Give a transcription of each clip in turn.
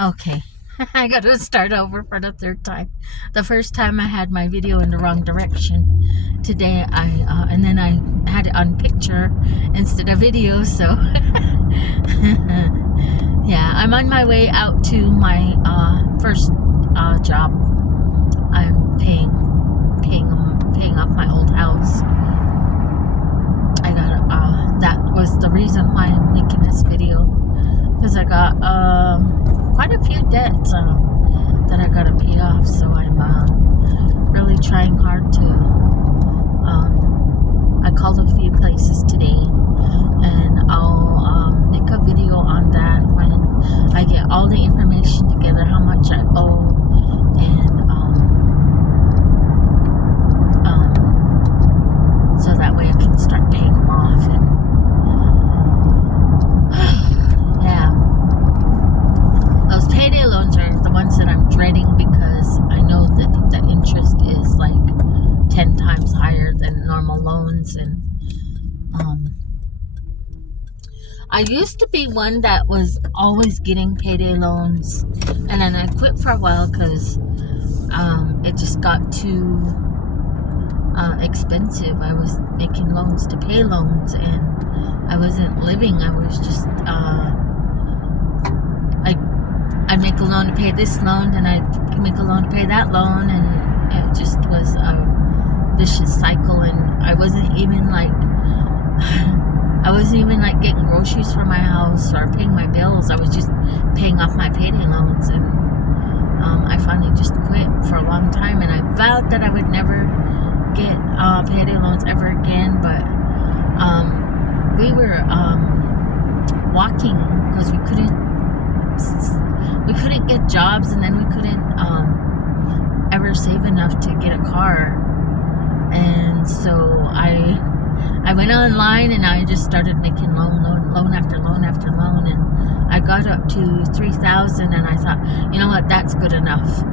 Okay. I got to start over for the third time. The first time I had my video in the wrong direction. Today and then I had it on picture instead of video, so yeah, I'm on my way out to my first job. I'm paying off my old house. I got that was the reason why I'm making this video, because I got quite a few debts that I gotta pay off, so I'm really trying hard to I called a few places today, and I'll make a video on that when I get all the information together, how much I owe, and so that way I can start paying them off. And yeah, those payday loans are the ones that I'm dreading, because I know that the interest is like 10 times higher than normal loans. And I used to be one that was always getting payday loans, and then I quit for a while because it just got too expensive. I was making loans to pay loans, and I wasn't living. I was just I'd make a loan to pay this loan, and I'd make a loan to pay that loan, and it just was a vicious cycle. And I wasn't even like getting groceries for my house or paying my bills. I was just paying off my payday loans, and I finally just quit for a long time. And I vowed that I would never get payday loans ever again. But we were walking because we couldn't get jobs, and then we couldn't ever save enough to get a car. And so I went online, and I just started making loan after loan after loan, and I got up to $3,000, and I thought, you know what, that's good enough.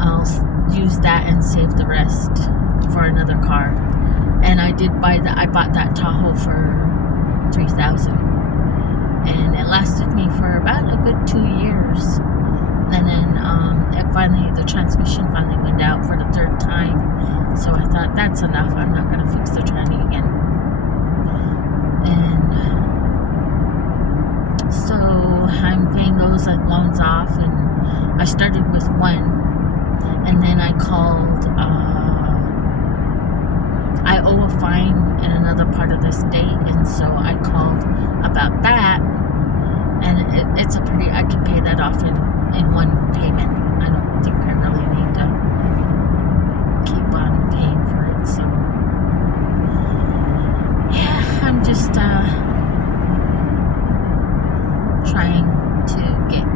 I'll use that and save the rest for another car. And I bought that Tahoe for $3,000, and it lasted me for about a good 2 years. And then the transmission finally went out for the third time, so I thought, that's enough, I'm not going to fix the tranny again. And so I'm paying those loans off, and I started with one, and then I called I owe a fine in another part of the state, and so I called about that, and it's I can pay that off in one payment. I don't think I really need to keep on paying for it. So yeah, I'm just trying to get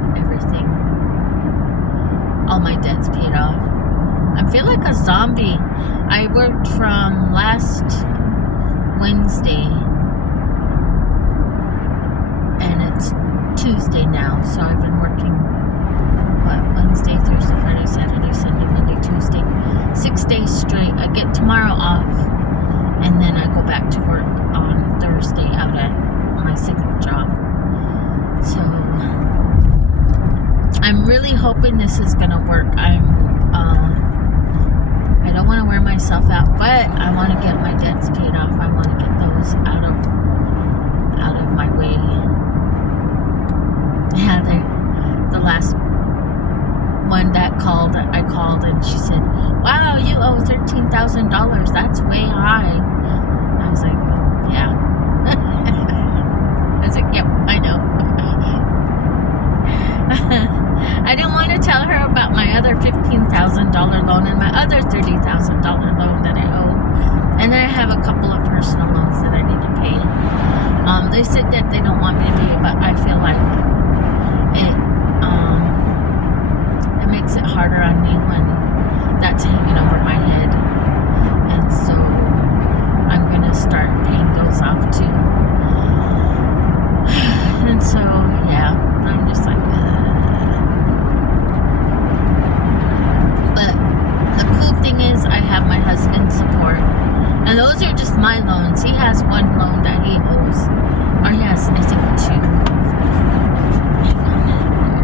all my debts paid off. I feel like a zombie. I worked from last Wednesday, and it's Tuesday now, so I've been working Wednesday, Thursday, Friday, Saturday, Sunday, Monday, Tuesday, 6 days straight. I get tomorrow off, and then I go back to work on Thursday out at my second job. So I'm really hoping this is gonna work. I don't want to wear myself out, but I want to get my debts paid off. I want to get those out of my way. Yeah, the last one that I called, and she said, "Wow, you owe $13,000. That's way high." I was like, "Yeah." I was like, "Yep, I know." I didn't want to tell her about my other $15,000 loan and my other $30,000 loan that I owe. And then I have a couple of personal loans that I need to pay. They said that they don't want me to pay, but I feel like it makes it harder on me when that's hanging over my head. And so I'm going to start paying those off too. And so, yeah, I'm just like, But the cool thing is I have my husband's support. And those are just my loans. He has one loan that he owes. Or he has, I think, two. Hang on.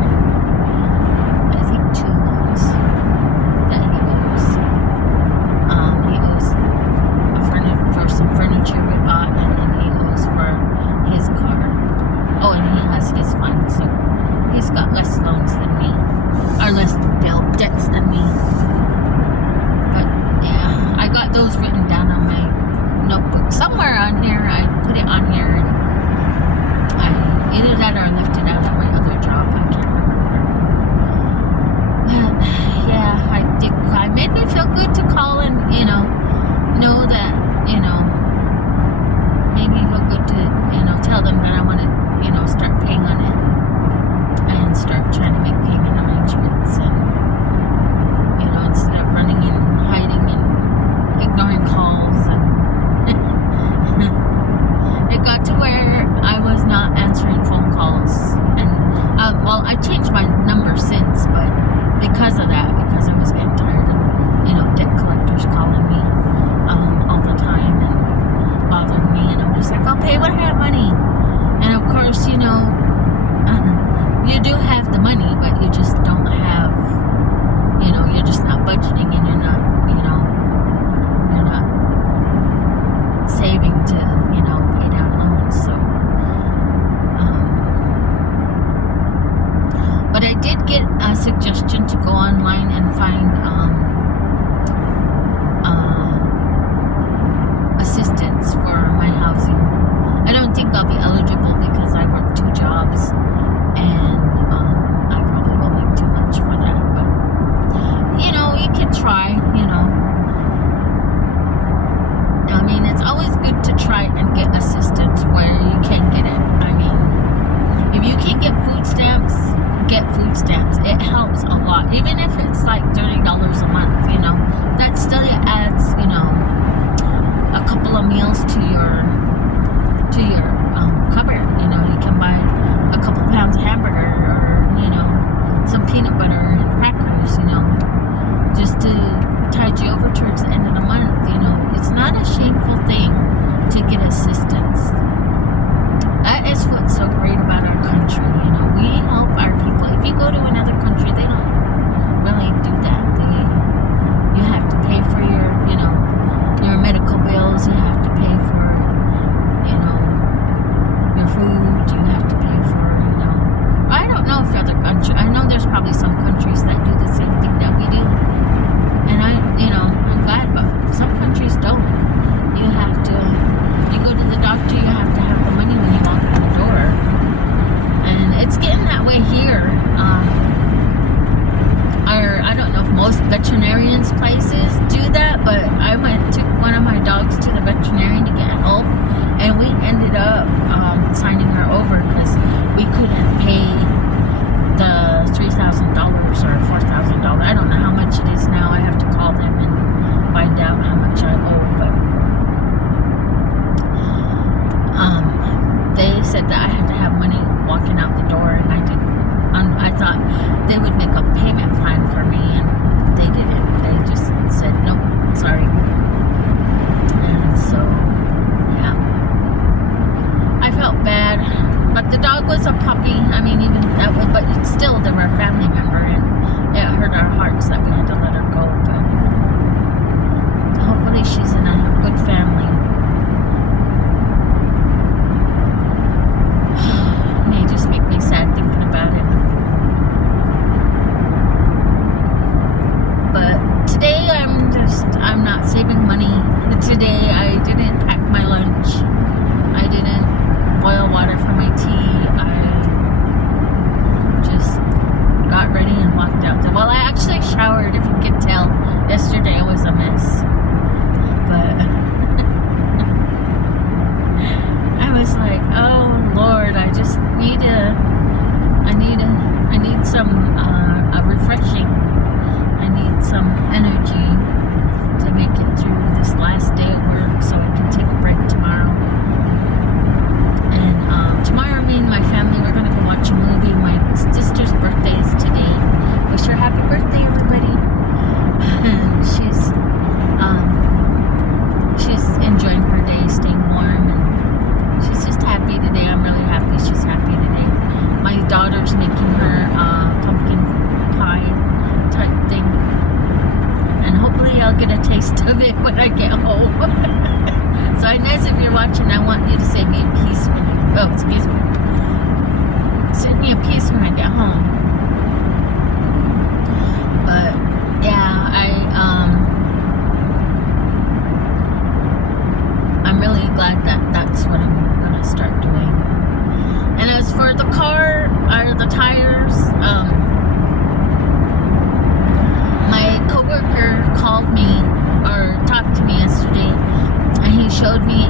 well, I changed my number since, but because of that, because I was getting tired of, debt collectors calling me all the time and bothering me, and I'm just like, I'll pay when I have money. And of course, you do have the money, but you just don't have, you're just not budgeting, and you're not saving to, pay down loans. So, but I did get a suggestion to go online and find assistance for my housing. I don't think I'll be eligible because I work 2 jobs, and I probably will make too much for that. But you can try. I mean, it's always good to try and get assistance where you can get it. I mean, if you can get food stamps, get food stamps. It helps a lot, even if it's like $30 a month. That still adds, a couple of meals to your cupboard. You can buy a couple pounds of hamburger, or some peanut butter and crackers, just to tide you over towards the end of the month. It's not a shameful thing to get assistance. That is what's so great about our country. We help our people. If you go to another country, they don't really do that. You have to pay for your medical bills. You have to pay for, your food. You have to pay for, I don't know if other countries, I know there's probably some countries that do the same thing that we do. And I'm glad, but some countries don't. You go to the doctor, you have to have the money when you walk in the door. And it's getting that way here. I don't know if most veterinarians places do that, but I took one of my dogs to the veterinarian to get help, and we ended up signing her over because we couldn't pay the $3,000 or $4,000. I don't know how much it is now. I have to call them and find out how much I owe, but they said that I had to have money walking out the door, and I didn't. I thought they would make a payment plan for me, and they didn't. They just said, nope, sorry. And so, yeah. I felt bad, but the dog was a puppy. I mean, even that was, but still, they were a family member, and it hurt our hearts that we had to let her go. But hopefully, she's in a good family. It just makes me sad thinking about it. But today, I'm not saving money. Today, I didn't pack my lunch. I didn't boil water for my tea. I just got ready and walked out there. Well, I actually showered, if you could tell. Yesterday was a mess. But I was like, oh Lord, I just need some refreshing. I need some energy to make it through this last day at work so I can take a break tomorrow. And tomorrow, me and my family, we're going to go watch a movie. My sister's birthday is today. Wish her happy birthday, everybody. And she's enjoying her day, staying warm, and she's just happy today. I'm really happy she's happy today. My daughter's making her pumpkin pie type thing, and hopefully I'll get a taste of it when I get home. So Inez, if you're watching, I want you to send me a piece when you, excuse me, send me a piece when I get home. But yeah, I'm really glad that that's what I'm gonna start doing. And as for the car, or the tires, my coworker called me or talked to me yesterday, and he showed me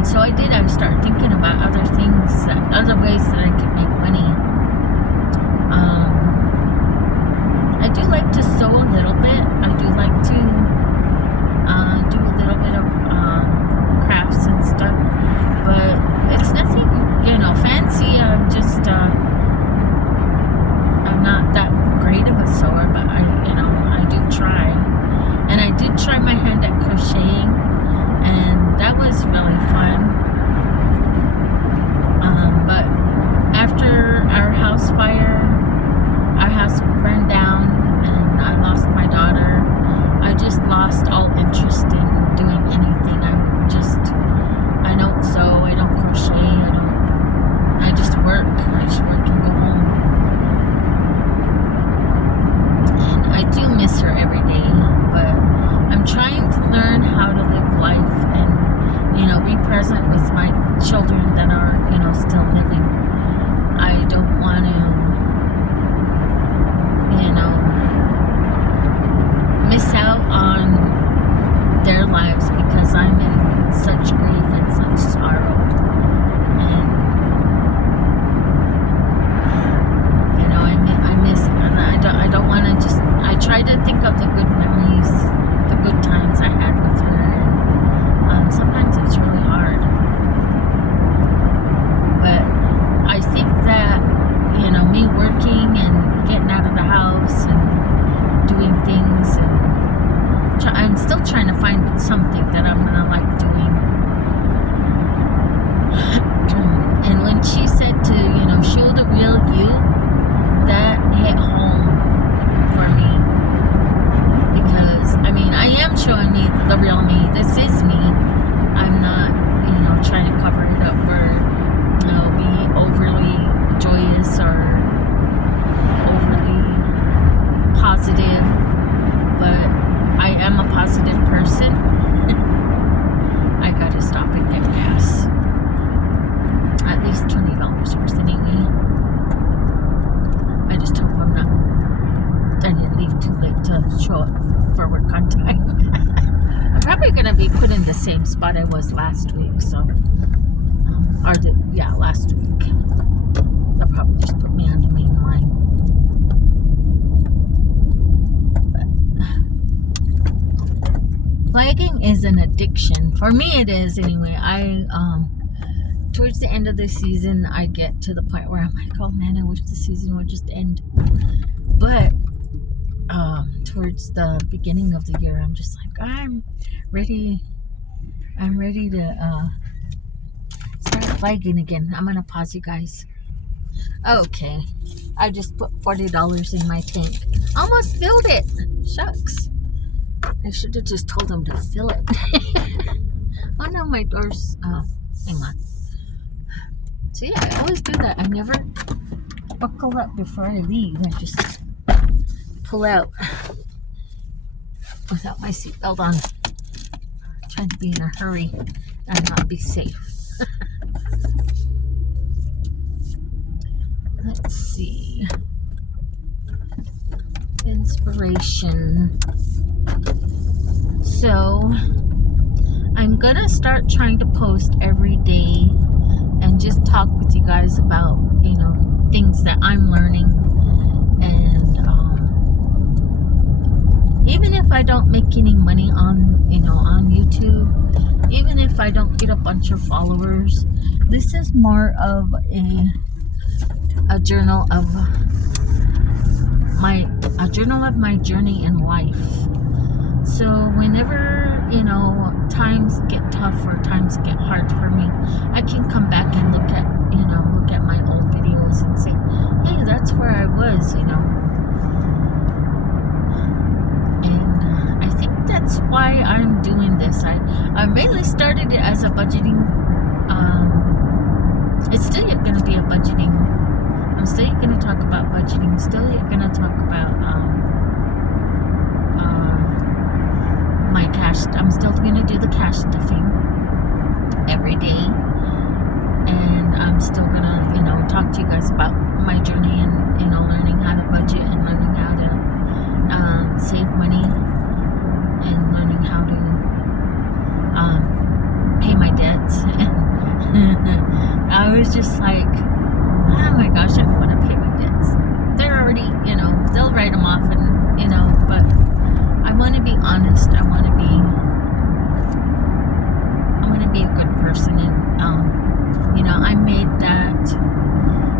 And so I did. I started thinking about other things, other ways that I could make money. I do like to sew a little bit. I do like to do a little bit of crafts and stuff, but it's nothing, fancy. I'm not that great of a sewer, but I do try. And I did try my hand at crocheting, and that was really fun. But after our house fire, our house burned down, and I lost my daughter, I just lost all interest in doing anything. I don't sew, I don't crochet, I just work. I just work and go home. And I do miss her every day, but I'm trying to learn how to live life and, be present with my children that are, still living. I don't want to, miss out on their lives because I'm in such grief and such sorrow. And, I miss, and I don't want to just, I try to think of the good memories, the good times I had with her. And sometimes it's really hard. But I think that, me working and getting out of the house and doing things, and I'm still trying to find something that I'm going to like doing. And when she said to, show the real you, that hit home for me. Because, I am showing me the real me. This is me. I'm not, trying to cover it up or, be overly joyous or overly positive. But I am a positive person. I gotta stop and get gas. At least $20 worth anyway. I just hope I didn't leave too late to show up for work on time. I'm probably gonna be put in the same spot I was last week, so last week. They'll probably just put me on the main line. But flagging is an addiction. For me it is anyway. Towards the end of the season, I get to the point where I'm like, oh man, I wish the season would just end. But towards the beginning of the year, I'm just like, I'm ready to start flagging again. I'm gonna pause you guys. Okay, I just put $40 in my tank. Almost filled it. Shucks. I should have just told them to fill it. Oh no, my door's hang on. So yeah, I always do that. I never buckle up before I leave. I just pull out without my seatbelt on. I'm trying to be in a hurry and not be safe. Let's see. Inspiration. So I'm gonna start trying to post every day and just talk with you guys about, things that I'm learning. And even if I don't make any money on, on YouTube, even if I don't get a bunch of followers, this is more of a journal of my journey in life. So whenever, times get tough or times get hard for me, I can come back and look at my old videos and say, hey, that's where I was, And I think that's why I'm doing this. I mainly started it as a budgeting, it's still going to be a budgeting. I'm still going to talk about budgeting, still going to talk about, my cash. I'm still going to do the cash stuffing every day, and I'm still going to talk to you guys about my journey and learning how to budget and learning how to save money and learning how to pay my debts and I was just like, oh my gosh, I want to pay my debts. They're already, they'll write them off, and but I want to be honest. I want to be a good person, and I made that.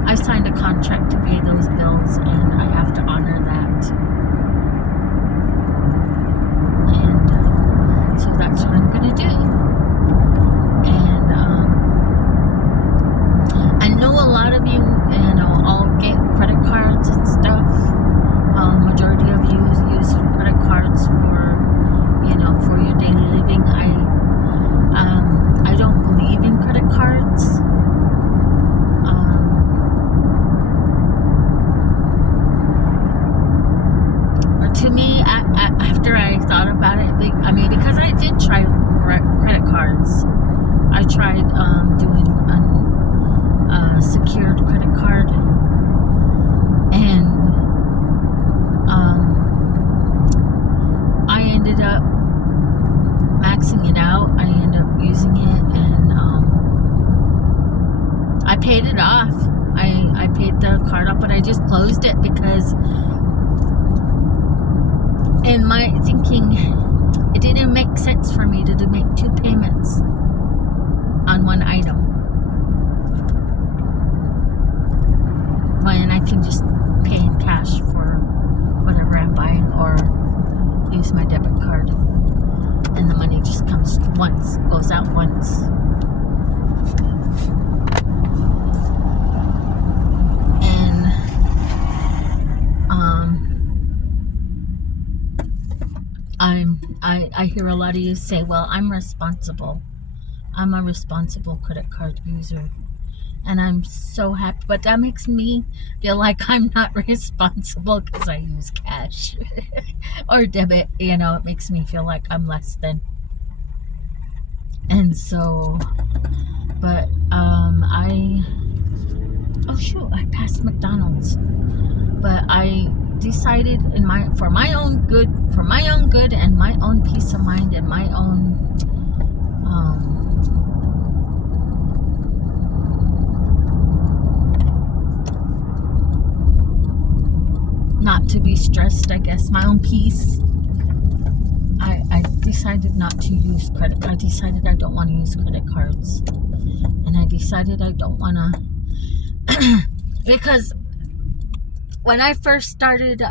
I signed a contract to pay those bills, and I have to honor that. And so that's what I'm gonna do. And I know a lot of you, all get credit cards and stuff. Majority of you use credit cards for, for your daily living. I don't believe in credit cards. To me, after I thought about it, because I did try credit cards. I tried doing a secured credit card, and I ended up maxing it out. I ended up using it, and I paid it off. I paid the card off, but I just closed it because in my thinking, it didn't make sense for me to make 2 payments on one item when I can just pay in cash for whatever I'm buying, or use my debit card, and the money just comes once, goes out once. And I hear a lot of you say, well, I'm responsible. I'm a responsible credit card user. And I'm so happy. But that makes me feel like I'm not responsible because I use cash or debit. It makes me feel like I'm less than. And so, but oh shoot, I passed McDonald's. But I decided for my own good and my own peace of mind and my own not to be stressed, I guess, my own peace, I decided not to use credit. I decided I don't want to use credit cards, and I decided I don't want to because when I first started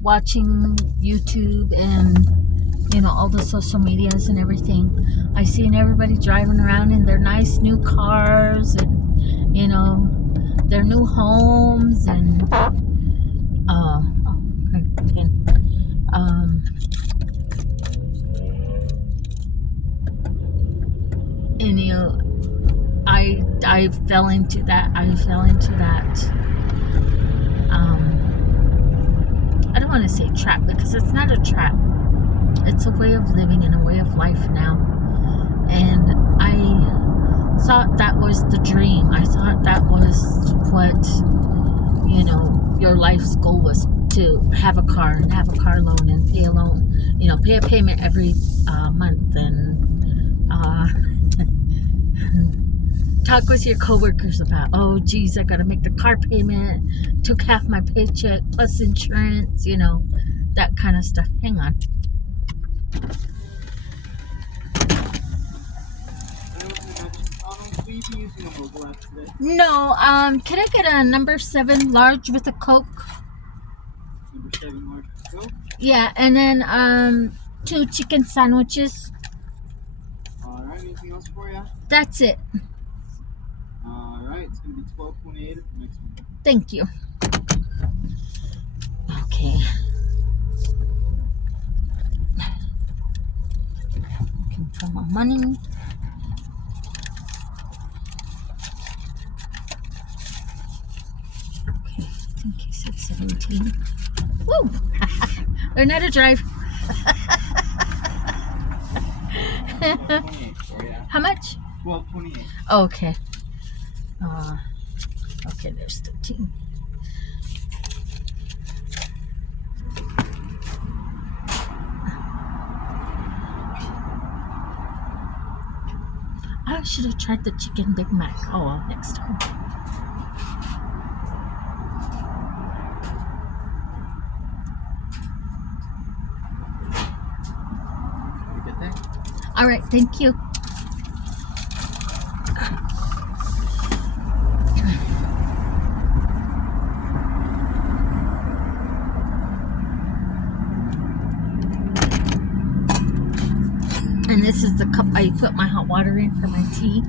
watching YouTube and all the social medias and everything, I seen everybody driving around in their nice new cars and their new homes and I fell into that. I don't want to say trap, because it's not a trap. It's a way of living and a way of life now. And I thought that was the dream. I thought that was what, your life's goal was, to have a car and have a car loan and pay a loan, pay a payment every month, and talk with your coworkers about, oh geez, I gotta make the car payment, took half my paycheck plus insurance, that kind of stuff. Hang on. No, can I get a number 7 large with a Coke? Number 7 large with a Coke? Yeah, and then 2 chicken sandwiches. Alright, anything else for you? That's it. Alright, it's going to be $12.28 at the next one. Thank you. Okay. Control my money. Okay, I think he said 17. Woo! Learn how to drive. How much? $12.28. Okay. Okay, there's 13. I I should have tried the chicken Big Mac. Oh well, next time. You get that? All right, thank you. And this is the cup I put my hot water in for my tea.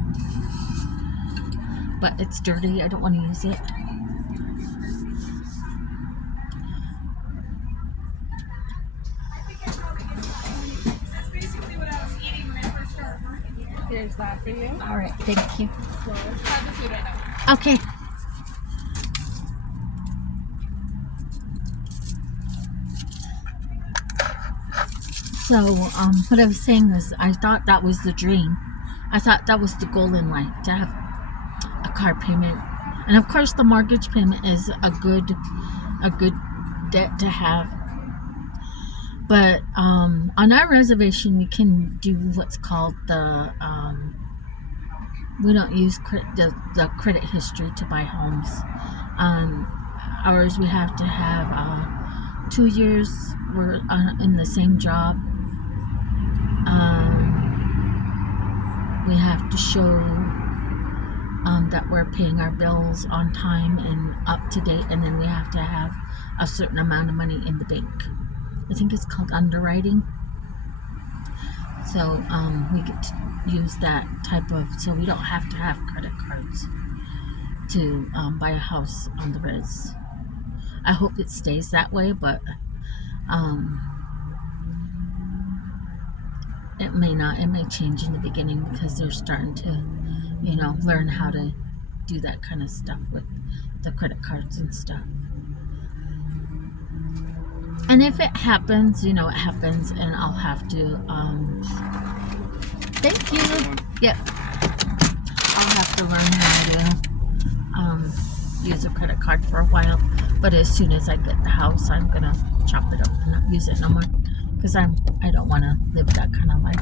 But it's dirty. I don't want to use it. That's basically what I was eating when I first started working here. Here's that for you. All right, thank you. Have the food right now. Okay. So, what I was saying is, I thought that was the dream. I thought that was the goal in life, to have a car payment. And of course, the mortgage payment is a good debt to have. But on our reservation, we can do what's called the we don't use the credit history to buy homes. Ours, we have to have 2 years we're in the same job. We have to show that we're paying our bills on time and up to date, and then we have to have a certain amount of money in the bank. I think it's called underwriting. So we get to use that type of, so we don't have to have credit cards to buy a house on the res. I hope it stays that way, but it may not. It may change in the beginning because they're starting to, learn how to do that kind of stuff with the credit cards and stuff. And if it happens, it happens, and I'll have to, thank you. Yep. I'll have to learn how to, use a credit card for a while. But as soon as I get the house, I'm gonna chop it up and not use it no more. Because I don't want to live that kind of life.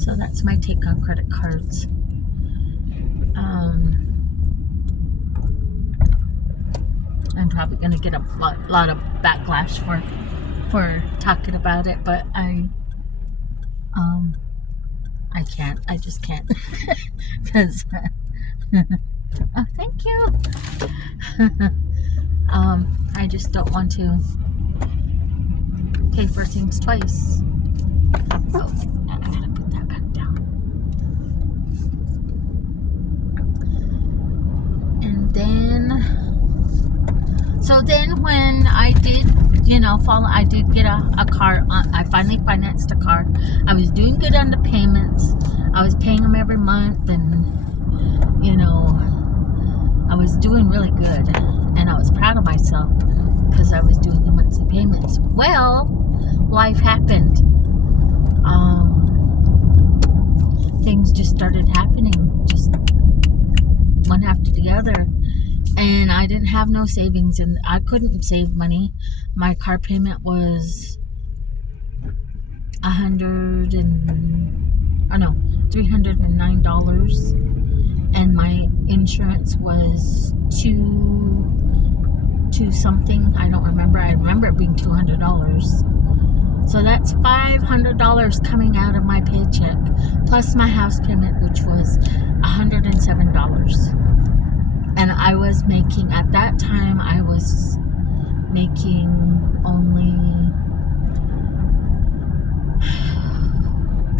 So that's my take on credit cards. I'm probably going to get a lot of backlash for talking about it, but I can't. I just can't. Because oh, thank you. I just don't want to pay for things twice. Oh, I gotta put that back down. And then, when I did, I did get a car. I finally financed a car. I was doing good on the payments. I was paying them every month, and I was doing really good. And I was proud of myself because I was doing the monthly payments. Well, life happened. Things just started happening, just one after the other. And I didn't have no savings, and I couldn't save money. My car payment was $309. And my insurance was two something. I don't remember. I remember it being $200. So that's $500 coming out of my paycheck, plus my house payment, which was $107. And I was making, at that time, I was making only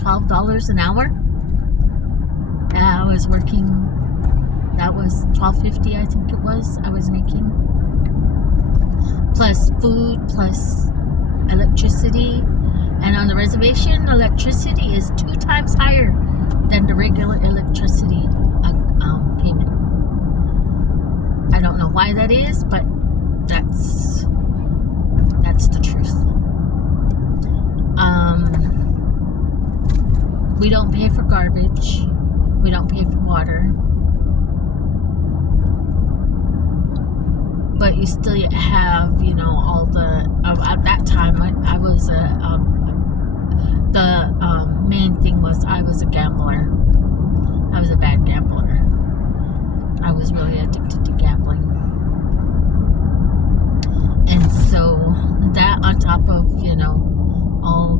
$12 an hour. I was working, that was $12.50, I think it was, I was making. Plus food, plus electricity. And on the reservation, electricity is 2 times higher than the regular electricity payment. I don't know why that is, but that's the truth. We don't pay for garbage. We don't pay for water. But you still have, all the, at that time, I was a the main thing was I was a gambler. I was a bad gambler. I was really addicted to gambling. And so that on top of, you know, all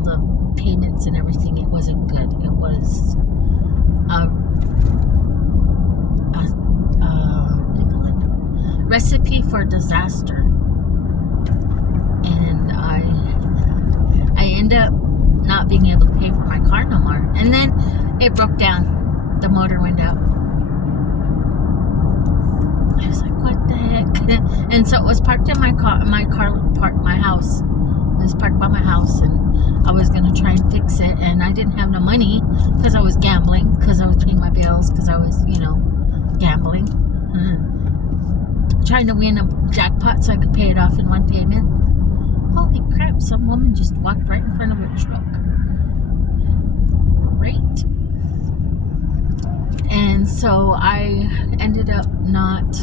the payments and everything, it wasn't good. It was what do you call it? Recipe for disaster. And I end up not being able to pay for my car no more. And then it broke down. The motor went out. I was like, what the heck? And so it was parked in my house. It was parked by my house, and I was gonna try and fix it, and I didn't have no money because I was gambling, because I was paying my bills, because I was, you know, gambling, trying to win a jackpot so I could pay it off in one payment. Holy crap! Some woman just walked right in front of a truck. Great. And so I ended up not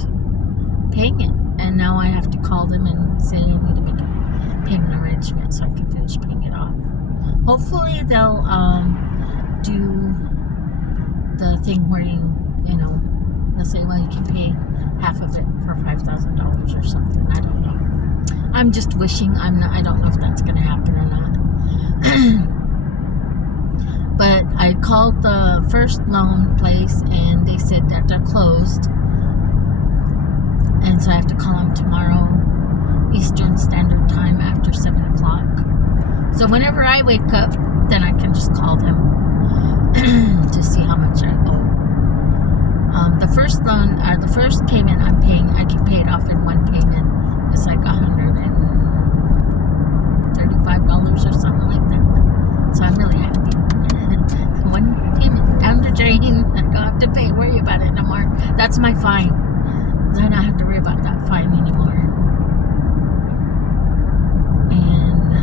paying it, and now I have to call them and say I need to make a payment arrangement so I can finish paying it off. Hopefully they'll do the thing where you know, they'll say, well, you can pay half of it for $5,000 or something. I don't know. I'm just wishing. I don't know if that's going to happen or not. But I called the first loan place, and they said that they're closed. And so I have to call them tomorrow, Eastern Standard Time, after 7 o'clock. So whenever I wake up, then I can just call them to see how much I owe. The first loan, the first payment I'm paying, I can pay it off in one payment. It's like $135 or something like that. So I'm really happy. One payment down the drain. I don't have to worry about it no more. That's my fine. I don't have to worry about that fine anymore. And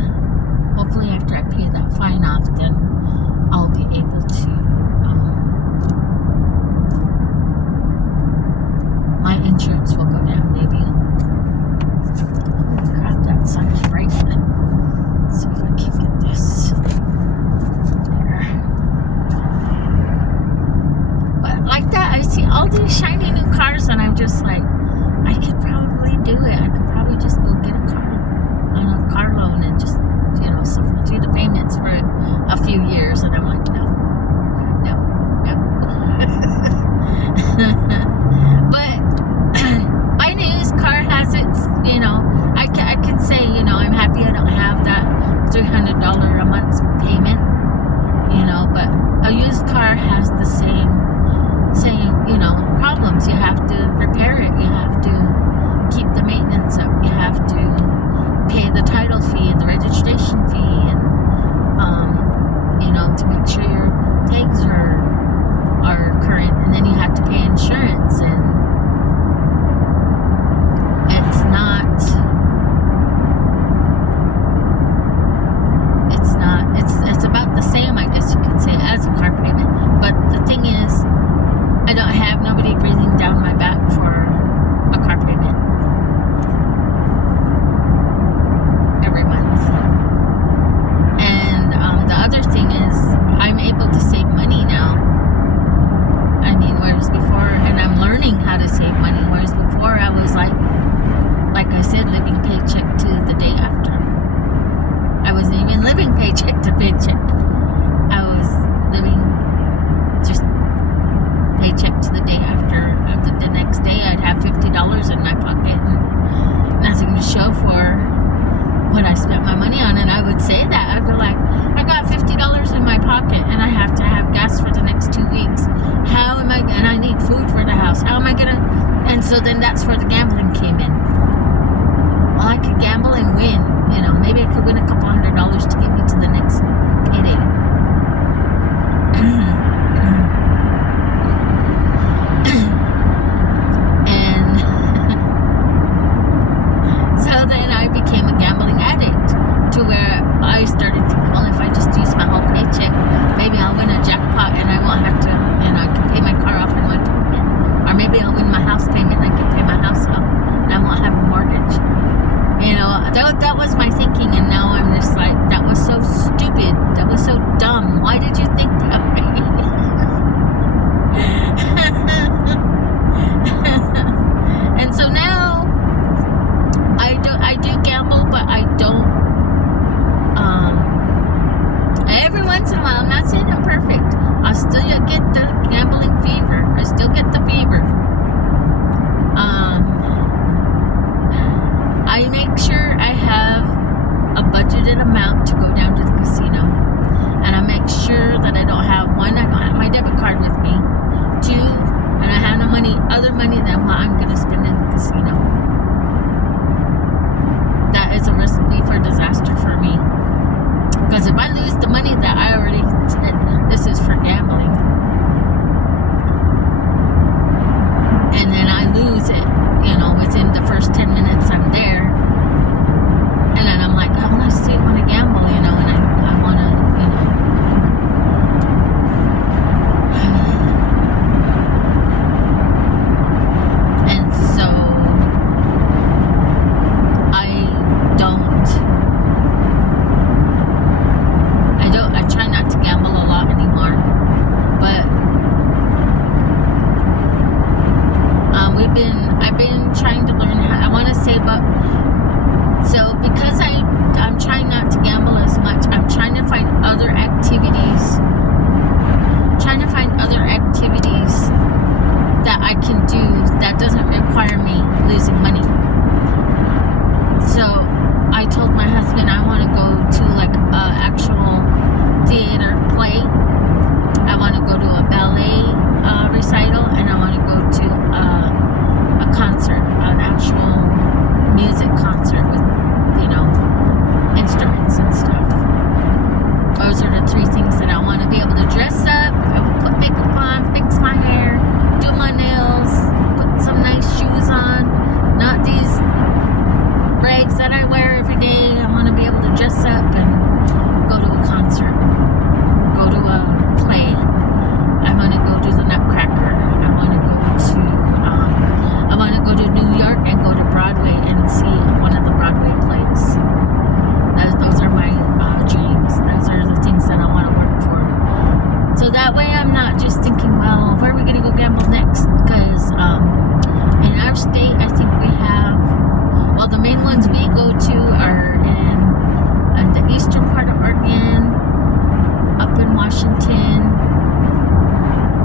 hopefully after I pay that fine off, then I'll be able to my insurance will go down, maybe. Crap, that sun's bright. Let's see if I can get this there. But like that, I see all these shiny new cars, and I'm just like, I could probably do it. I could probably just go get a car on a car loan and just, you know, do the payments for a few years. And I'm like, no. But my newest car has its, you know, I can say, you know, I'm happy I don't have that $300 a month payment, you know, but a used car has the same, you know, problems. You have to repair it. You have to keep the maintenance up. that way I'm not just thinking, well, where are we gonna go gamble next? Because in our state, I think we have, well, the main ones we go to are in the eastern part of Oregon, up in Washington,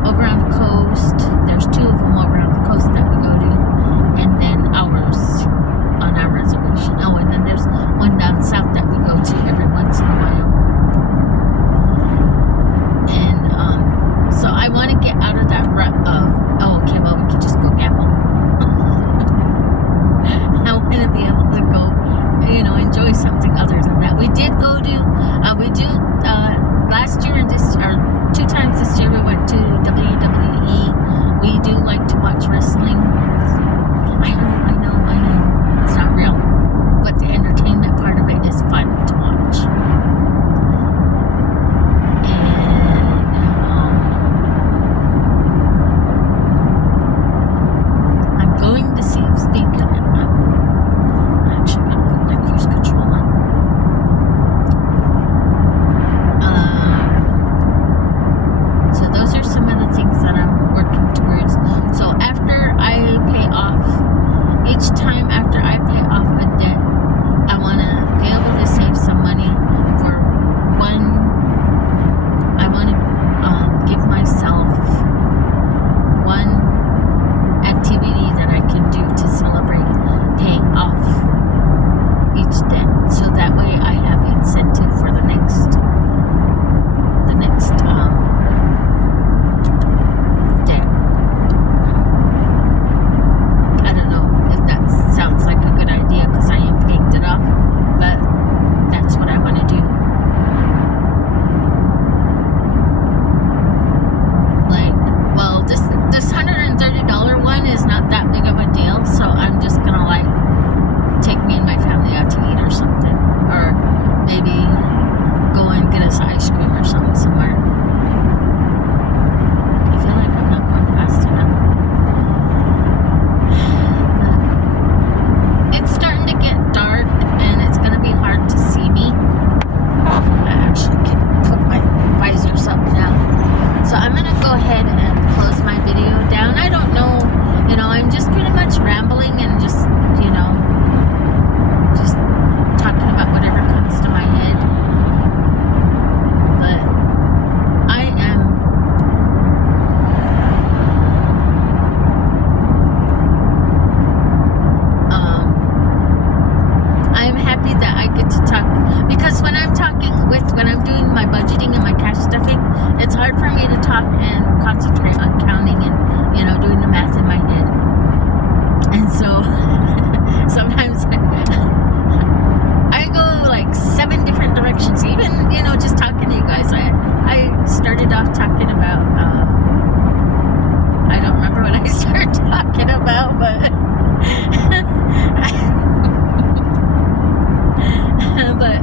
over on the coast. There's 2 of them over on the coast that we go to, and then ours on our reservation. Oh, and then there's one down south that we go to every once in a while. And so I want to get out of that rut of, oh, okay, well, we could just go gamble. I want to be able to go, enjoy something other than that. We did go to, last year and this, or 2 times this year, we went to WWE. We do like to watch wrestling. I know. It's not real. But the entertainment part of it is fun to watch. And, I'm going to see, speaking of it, I actually got to put my cruise control on. So those are some of the things that I'm working towards. So after I pay off, each time after I pay off a debt, I want to be able to save some money for one. I want to give myself one activity that I can do to celebrate paying off each debt. So that way I have incentive for the next debt. I don't know if that sounds like a good idea because I am paying it off, but that's what I want to do. Like, well, this $130 one is not that big of a deal, so I'm just gonna like take me and my family out to eat or something, or maybe go and get us ice cream or something somewhere. I feel like I'm not going fast enough. But it's starting to get dark and it's going to be hard to see me. I actually can put my visors up now. So I'm going to go ahead and close my video down. I don't know, I'm just pretty much rambling and just talking about whatever comes to my head. But I'm happy that I get to talk, because when I'm doing my budgeting and my cash stuffing, it's hard for me to talk and concentrate on counting and doing the math in my head. And so sometimes I go like 7 different directions, even just talking to you guys. I started off talking about I don't remember what I started talking about, but but